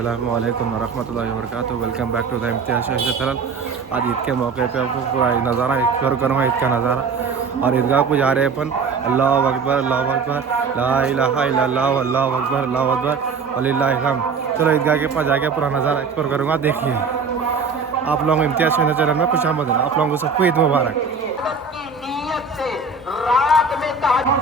السلام علیکم ورحمۃ اللہ وبرکاتہ. ویلکم بیک ٹو دا امتیاز شہر چینل. آج عید کے موقع پہ آپ کو پورا نظارہ ایکسپلور کروں گا، عید کا نظارہ. اور عیدگاہ کو جا رہے ہیں اپن. اللہ اکبر اللہ اکبر لا الہ الا اللہ اللہ اکبر اللہ اکبر وللہ الحمد. چلو عیدگاہ کے پاس جا کے پورا نظارہ ایکسپلور کروں گا. دیکھیے آپ لوگوں امتیاز شہر چینل میں خوش آمدید. آپ لوگوں کو سب کو عید مبارک.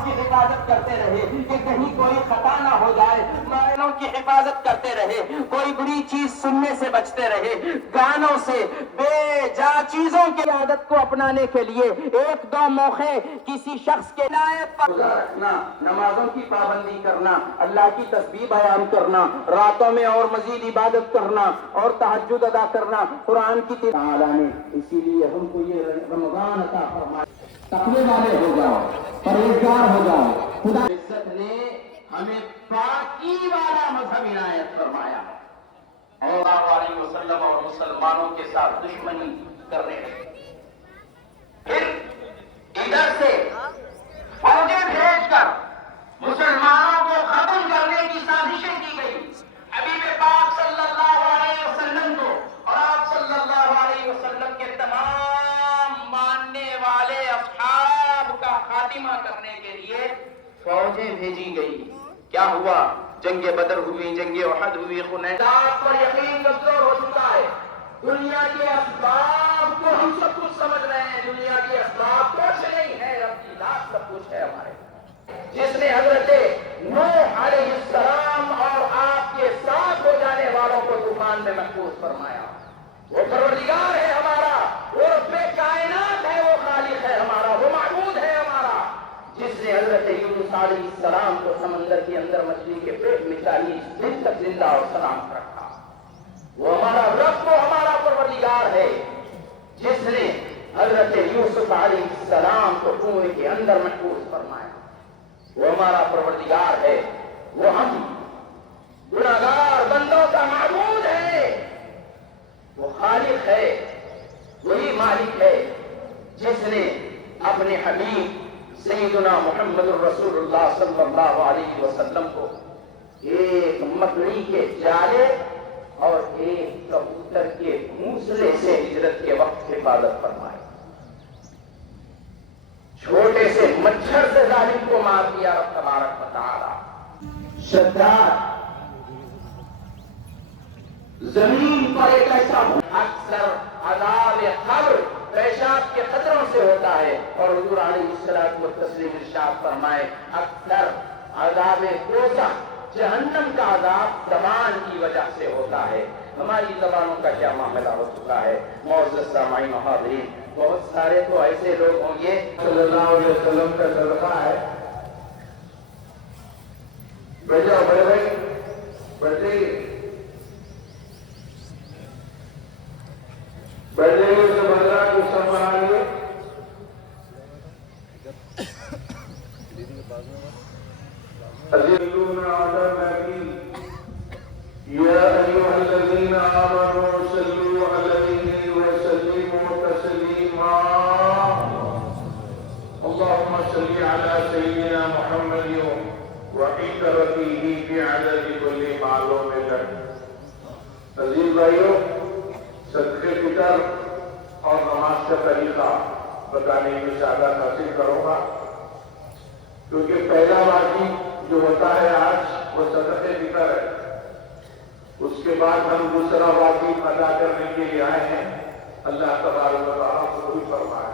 کی حفاظت کرتے رہے کہ کہیں کوئی خطا نہ ہو جائے، مائلوں کی حفاظت کرتے رہے، کوئی بری چیز سننے سے بچتے رہے، گانوں سے بے جا چیزوں کی عادت کو اپنانے کے لیے ایک دو موقع کسی شخص کے عنایت پر رکھنا، نمازوں کی پابندی کرنا، اللہ کی تسبیح بیان کرنا، راتوں میں اور مزید عبادت کرنا اور تہجد ادا کرنا، قرآن کی تعالیٰ نے اسی لیے ہم کو یہ رمضان عطا فرمایا. تقوی والے ہو جاؤ، پرہیزگار ہو جاؤ. خدا عزت نے ہمیں پاکی والا مذہب عنایت فرمایا اور اللہ علیہ وسلم اور مسلمانوں کے ساتھ دشمنی کرنے لگے. پھر ادھر سے فوجیں بھیج کر مسلمانوں کو ختم کرنے کی سازشیں کی گئی. حبیب پاک صلی اللہ علیہ وسلم کو اور آپ صلی اللہ علیہ وسلم کے تمام ماننے والے اصحاب کا خاتمہ کرنے کے لیے فوجیں بھیجی گئی. کیا ہوا؟ جنگ بدر ہوئی، جنگ احد ہوئی، حنین پر یقین کمزور ہو چکا ہے. دنیا کے اسباب کو ہم سب کچھ سمجھ رہے ہیں، دنیا کے اسباب کچھ نہیں ہے، رب کی ذات سب کچھ ہے ہمارے. جس نے حضرت نوح علیہ السلام اور آپ کے ساتھ ہو جانے والوں کو طوفان میں محفوظ فرمایا، وہ پروردگار ہے ہمارا، وہ رب کائنات ہے، وہ خالق ہے ہمارا، وہ معبود ہے ہمارا. جس نے حضرت یونس علیہ السلام کو سمندر کے اندر مچھلی کے پیٹ میں 40 دن تک زندہ اور سلامت رکھا، وہ ہمارا رب، وہ ہمارا پروردگار ہے. جس نے حضرت یوسف علیہ السلام کو کنویں کے اندر محفوظ فرمایا، وہ ہمارا پروردگار ہے. وہ ہم گناہگار بندوں کا معبود ہے، وہ خالق ہے، وہی مالک ہے جس نے اپنے حبیب سیدنا محمد الرسول اللہ صلی اللہ علیہ وسلم کو ایک مکڑی کے جالے اور ایک کبوتر کے گھونسلے سے ہجرت کے وقت حفاظت فرمائی. چھوٹے سے مچھر سے ظالم کو مار دیا رب تبارک و تعالی. شداد زمین پر ایک ایسا اکثر عذاب قبر پیشاب کے قطروں سے ہوتا ہے، اور حضور علیہ الصلوۃ والتسلیم ارشاد فرمائے اکثر عذاب دوزخ جہنم کا عذاب زبان کی وجہ سے ہوتا ہے. ہماری زبانوں کا کیا معاملہ ہو چکا ہے. معزز سامعین و حاضرین، بہت سارے تو ایسے لوگ ہوں گے صلی اللہ علیہ وسلم کا صدقہ ہے. بھیجو بڑے بھائی بڑھتے بڑھنے سے بدلا کو سب بنا لیے. عزیزون علی یا ایھا الذین آمنوا صلوا علیہ وسلموا تسلیما. اللهم صل على سيدنا محمد وعترته في عدد كل معلوم لك. عزیز بھائیوں، صدقے فطر اور نماز کا طریقہ بتانے کی سعادت حاصل کروں گا، کیونکہ پہلا واجب جو ہوتا ہے آج وہ صدقے فطر ہے. اس کے بعد ہم دوسرا واجب ادا کرنے کے لیے آئے ہیں. اللہ تبارک و تعالیٰ قبول فرمائے.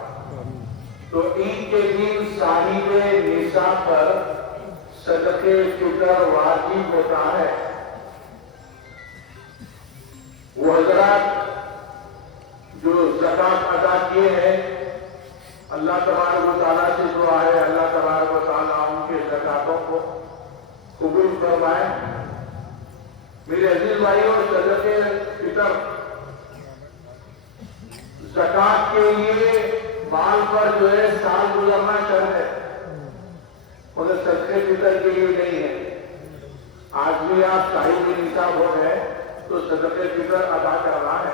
تو عید کے دن صاحب نصاب پر صدقے فطر واجب ہوتا ہے. وہ حضرات جو زکات ادا کیے ہیں، اللہ تبارک و تعالیٰ سے دعا ہے اللہ تبارک و تعالیٰ ان کے زکاتوں کو قبول فرمائے. میرے عزیز بھائیوں، صدقے فطر زکات کے لیے مال پر جو ہے سال گزرنا شرط ہے، مگر صدقے فطر کے لیے نہیں ہے. آج بھی آپ صاحب نصاب ہو گئے تو صدقے فطر ادا کرنا ہے.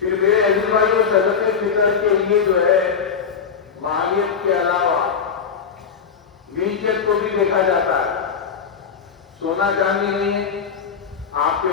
پھر میرے عزیز بھائیوں، صدقے فطر کے لیے جو ہے مالیت کے علاوہ نیت کو بھی دیکھا جاتا ہے. سونا چاندی نہیں ہے،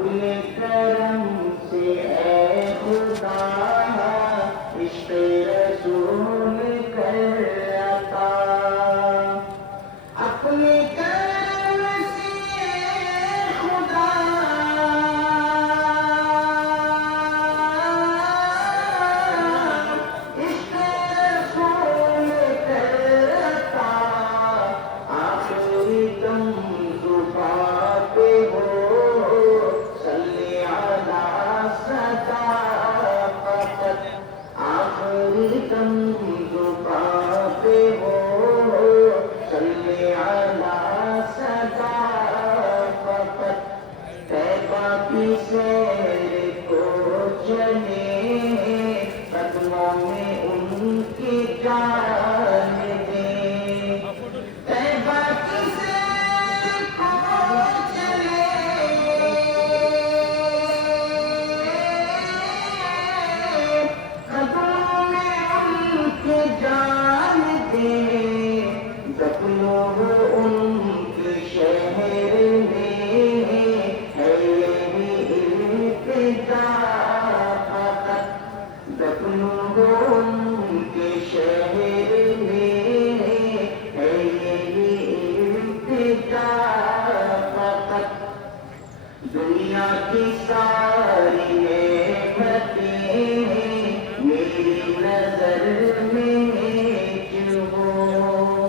اپنے کرم سے اے خدا عشق رسول کر عطا اپنے کرم سے اے خدا عشق رسول کر عطا آخری دم زبان پہ ہو صلی علی صداقت آخری دم زبان پہ ہو صلی علی صداقت طیبہ کی سیر کو چلے قدموں میں ان کی جان دے طیبہ کی سیر کو چلے قدموں میں ان کی جان دے دفنوں ان کے شہر میں ہے یہی التجا فقط دفنوں ان کے شہر میں ہے یہی التجا فقط دنیا کی ساری نعمتیں میری نظر میں جو ہو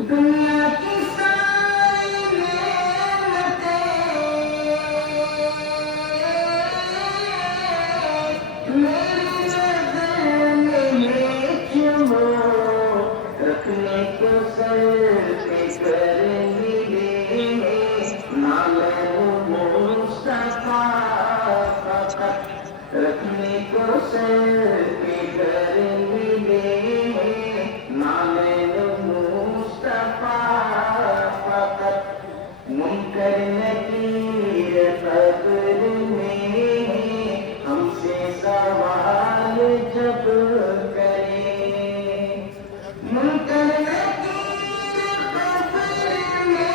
دنیا کی ساری نعمتیں میری نظر میں جو ہو رکھنے کو سر پہ کر ملے نالوں مصطفیٰ فقط رکھنے کو سر پہ کر ملے نالوں مصطفیٰ فقط منکر نکیر قبر میں ہم سے سوال جب کرے منکر نکیر قبر میں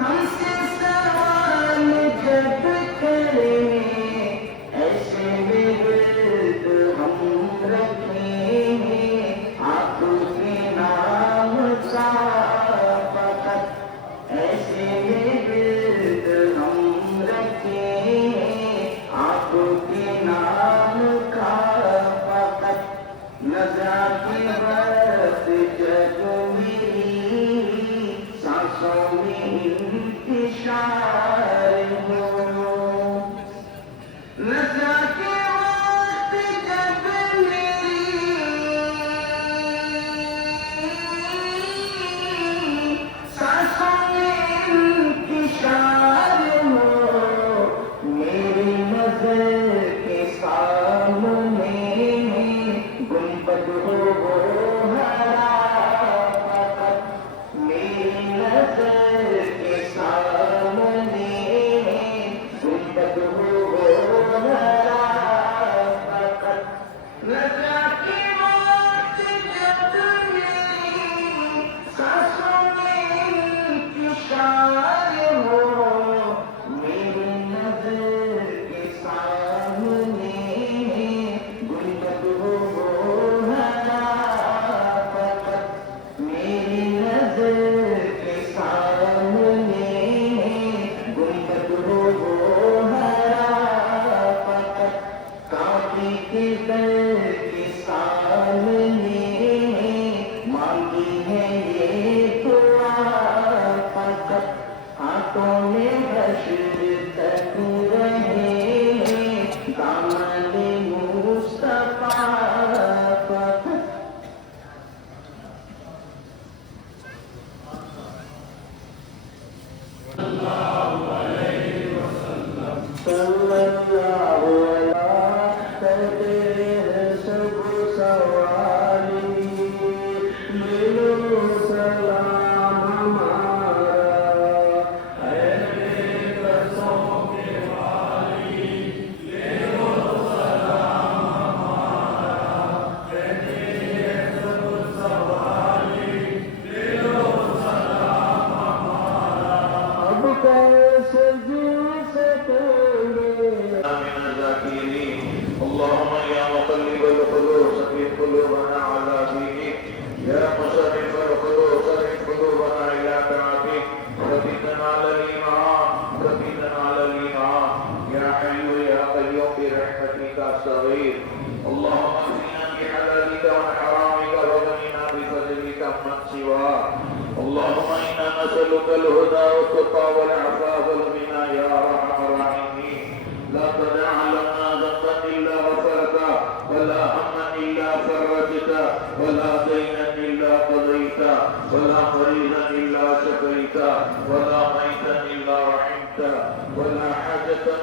ہم سے سوال جب کرے ایسے میں ورد ہم رکھیں آپ کے نام کا فقط ایسے میں ورد ہم رکھیں آپ کے نام کا فقط نظر کے وقت جب میری سانسوں میں انتشار ہو نظر کے وقت جب میری سانسوں میں انتشار ہو میری نظر کے سامنے گنبد ہو ہرا فقط میری نظر کے سامنے گنبد ہو ہرا فقط نظر کے وقت جب میری سانسوں میں انتشار ہو میری نظر کے سامنے گنبد ہو ہرا فقط میری نظر کے سامنے گنبد ہو ہرا فقط کافی کے در کے سامنے مانگی ہے یہ دعا فقط ہاتھوں میں حشر تک رہے دامن مصطفیٰ فقط صلی اللہ علیہ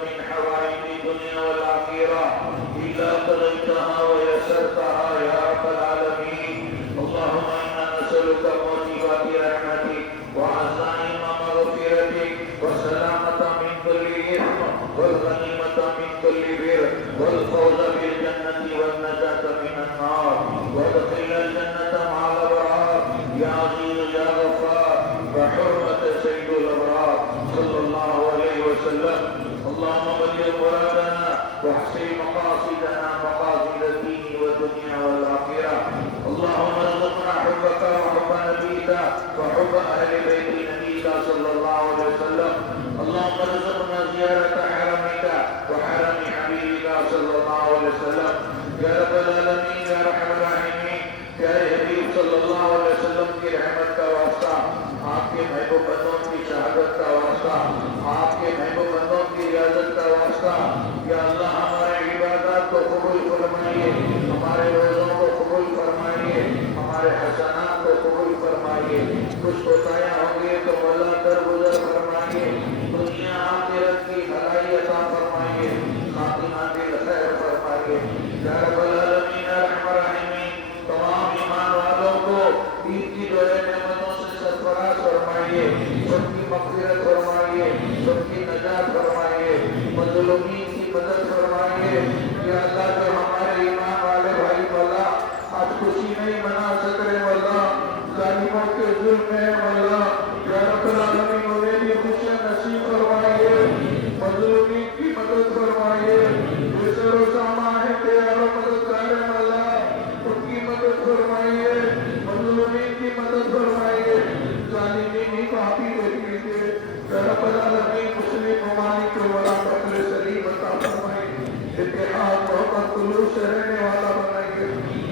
من حوائج الدنيا والآخرة إلا قضيتها ويسرتها يا رب العالمين. اللهم إنا نسألك موجبات رحمتك وعزائم مغفرتك والسلامة من كل إثم والغنيمة من كل بر والفوز بالجنة والنجاة من النار وادخل الجنة مع الأبرار يا عزيز يا غفار بحرمة سيد الأبرار صلى الله عليه وسلم. اللهم بلغ مرادنا واحسن مقاصدنا مقاصد الدين والدنيا والآخرة. اللهم ارزقنا حبك وحب نبيك وحب أهل بيت نبيك صلى الله عليه وسلم. اللهم ارزقنا زيارة حرمك وحرم حبيبك صلى الله عليه وسلم. يا رب العالمين يا رحم الراحمين يا حبیب صلی اللہ علیہ وسلم کی رحمت کا واسطہ، آپ کے محبوب بندوں کی شہادت کا واسطہ، آپ کے محبوب بندوں کی ریاضت کا واسطہ، یا اللہ ہمارے عبادات کو قبول فرمائیے، ہمارے روزوں کو قبول فرمائیے، ہمارے حسنات کو قبول فرمائیے. کچھ کوتاہیاں ہوں گے تو اللہ درگزر فرمائیے. دنیا آخرت کی بھلائی عطا فرمائیے، خاتمہ کی خیر فرمائیے. یا رب العالمین یا رحم الراحمین تمام ایمان والوں کو عید کی دعائے نعمتوں سے سرفراز فرمائیے، سب کی مغفرت فرمائیے، سب کی نجات فرمائیے، مظلومین کی مدد فرمائیے. یا اللہ جو ہمارے ایمان والے بھائی مولا آج خوشی نہیں منا سک رہے مولا، ظالموں کے ظلم ہے مولا، یا رب العالمین انہیں بھی خوشیاں نصیب فرمائیے، مظلومین کی مدد فرمائیے. بے سر و سامان ہے تیار و مددگار مولا، ان کی مدد فرمائیے، مظلومین کی مدد فرمائیے، ظالمین ہی کافی دیکھ لیجیے. یا رب العالمین مسلم ممالک کو بڑا فضل سلیم عطا فرمائیے، اتحاد محبت خلوص سے رہنے والا بنائیے.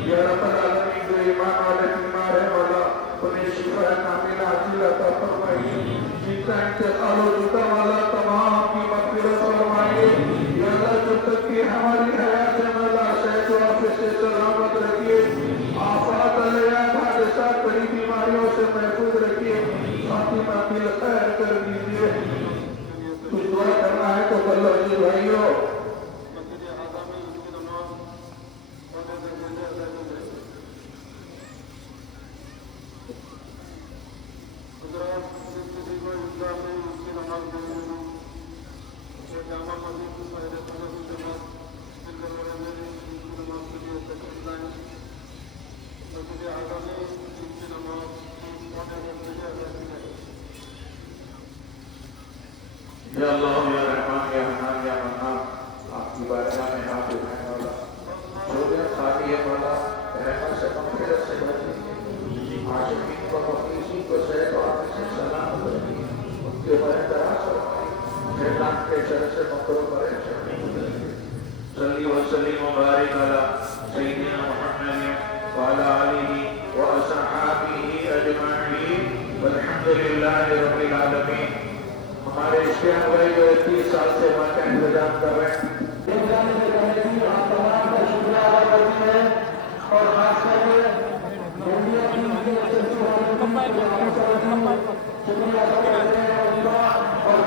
یا رب العالمین جو ایمان والے بیمار ہیں مولا انہیں شفا کاملہ عاجل عطا فرمائیے. جن کا انتقال و جدا والا تمام کی مغفرت فرمائیے. یا اللہ جب تک کہ ہماری حیات ہے مولا صحت و عافیت سے سلامت رکھیے، آفات علیات حادثات بڑی بیماریوں سے محفوظ رکھیے، خاتمہ کی خیر کر دیجیے. کچھ دعا کرنا ہے تو کر لو جی بھائیو. یا اللہ یا رحمان یا حنان یا منان آپ کی بارگاہ میں حاضر ہیں مولا. جو دن خالی ہے مولا رحمت سے مغفرت سے بھر دیجیے. عاشقین کو مخلصین کو صحت و عافیت سے سلامت رکھیے، ان کے بڑے دراز فرمائیے، شیطان کے شر سے محروم رہے. صلی وسلم وبارک علی سیدنا محمد وعلی آلہ واصحابہ اجمعین والحمد للہ رب العالمین. ہمارے اشتیاق بھائی جو 30 سال سے وہاں کا انتظام کر رہے ہیں، آپ تمام کا شکریہ ادا کرتے ہیں اور خاص کر کے انڈیا کی شکریہ ادا کرتے ہیں اور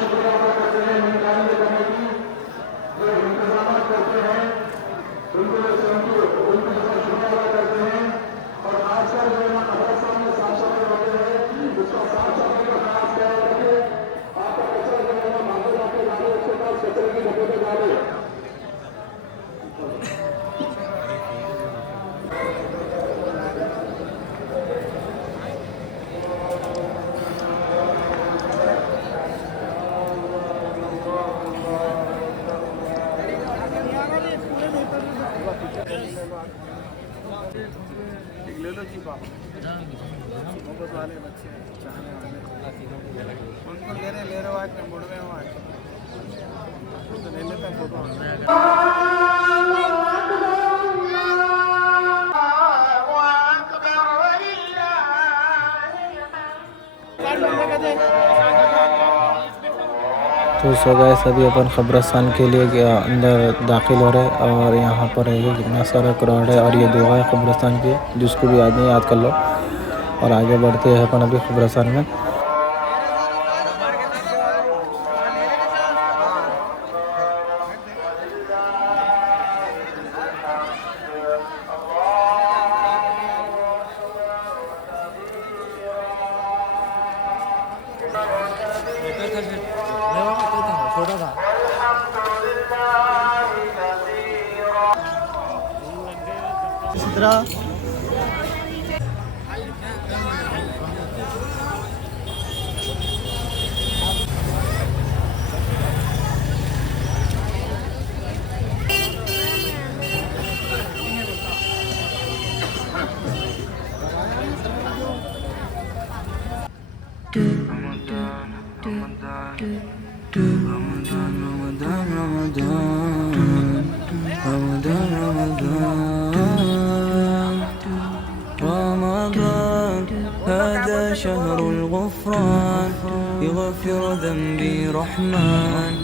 شکریہ ادا کرتے ہیں. نگرانی کمیٹی جو انتظامات کرتے ہیں ان کو شکریہ ادا کرتے ہیں اور خاص کر جو خبر صاحب میں صاف صفائی ہوتے ہیں اس کا صاف صفائی کا خاص خیال رکھے. آپ کا کچرا جو ہے مانگے آپ کے ڈالے اس کے پاس کچرے کی ڈبے پہ ڈالے. لے لو جی بات محبت والے بچے چاہنے والے ان کو لے رہے آج مڑ رہے ہوں آج تو لے لیتے ہیں فوٹو. تو سو گیس ابھی اپن قبرستان کے لیے اندر داخل ہو رہے اور یہاں پر ہے کتنا سارا کراؤڈ ہے اور یہ دعا ہے قبرستان کی جس کو بھی آدمی یاد کر لو اور آگے بڑھتے ہیں اپن ابھی قبرستان میں. اسی طرح رمضان هذا شهر الغفران يغفر ذنبي رحمن